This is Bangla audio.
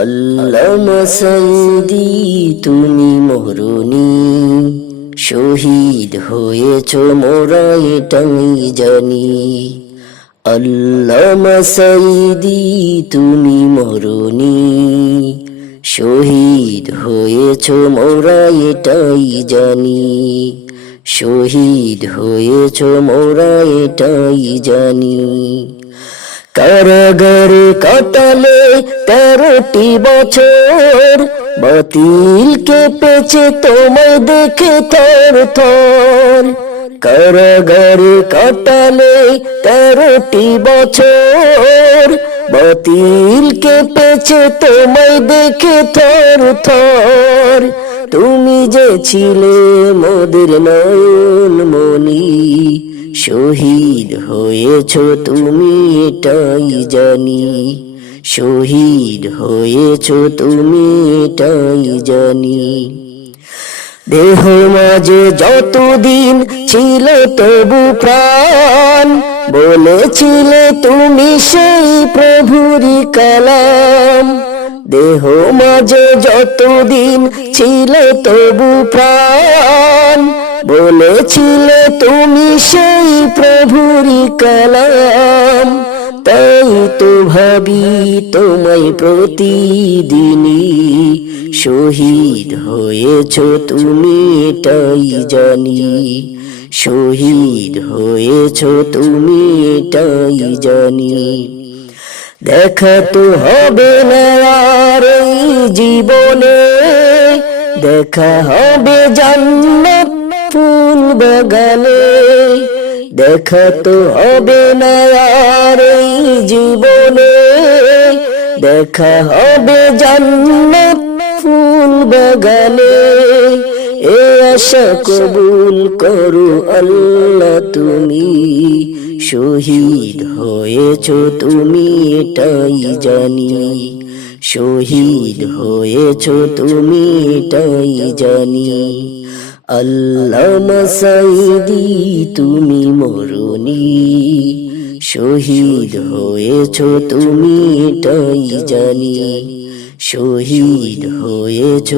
আল্লামা সাঈদী তুমি মরণি, শহীদ হয়েছ মোরা এটাই জানি। আল্লামা সাঈদী তুমি মরণি, শহীদ হয়েছ মোরা এটাই জানি। শহীদ হয়েছ মোরা এটাই জানি। কারাগারে কাটালে 13টি বছর, বাতিল কেঁপেছে তোমায় দেখে থর থর। কারাগারে কাটালে 13টি বছর, বাতিল কেঁপেছে তোমায় দেখে থর থর। তুমি যে ছিলে মোদের নয়ন মনি, শহীদ হয়েছ তুমি এটাই জানি। শহীদ হয়েছ তুমি এটাই জানি। দেহ মাঝে যতদিন ছিল তবু প্রাণ, বলেছিলে তুমি সেই প্রভুরই কালাম। দেহ মাঝে যতদিন ছিল তবু প্রাণ, বলেছিলে তুমি সেই প্রভুরই কালাম। তাই তো ভাবি তোমায় প্রতিদিনই, শহীদ হয়েছ তুমি এটাই জানি। শহীদ হয়েছ তুমি এটাই জানি। দেখা তো হবে না আর এই জীবনে, দেখা হবে জান্নাত ফুল বাগানে। দেখা তো হবে না আর এই জীবনে, দেখা হবে জান্নাত ফুল বাগানে। এ আশা কবুল করো আল্লাহ তুমি, শহীদ হয়েছ তুমি এটাই জানি। শহীদ হয়েছ তুমি এটাই জানি। আল্লামা সাঈদী তুমি মরণি, শহীদ হয়েছ তুমি এটাই জানি। শহীদ হয়েছ।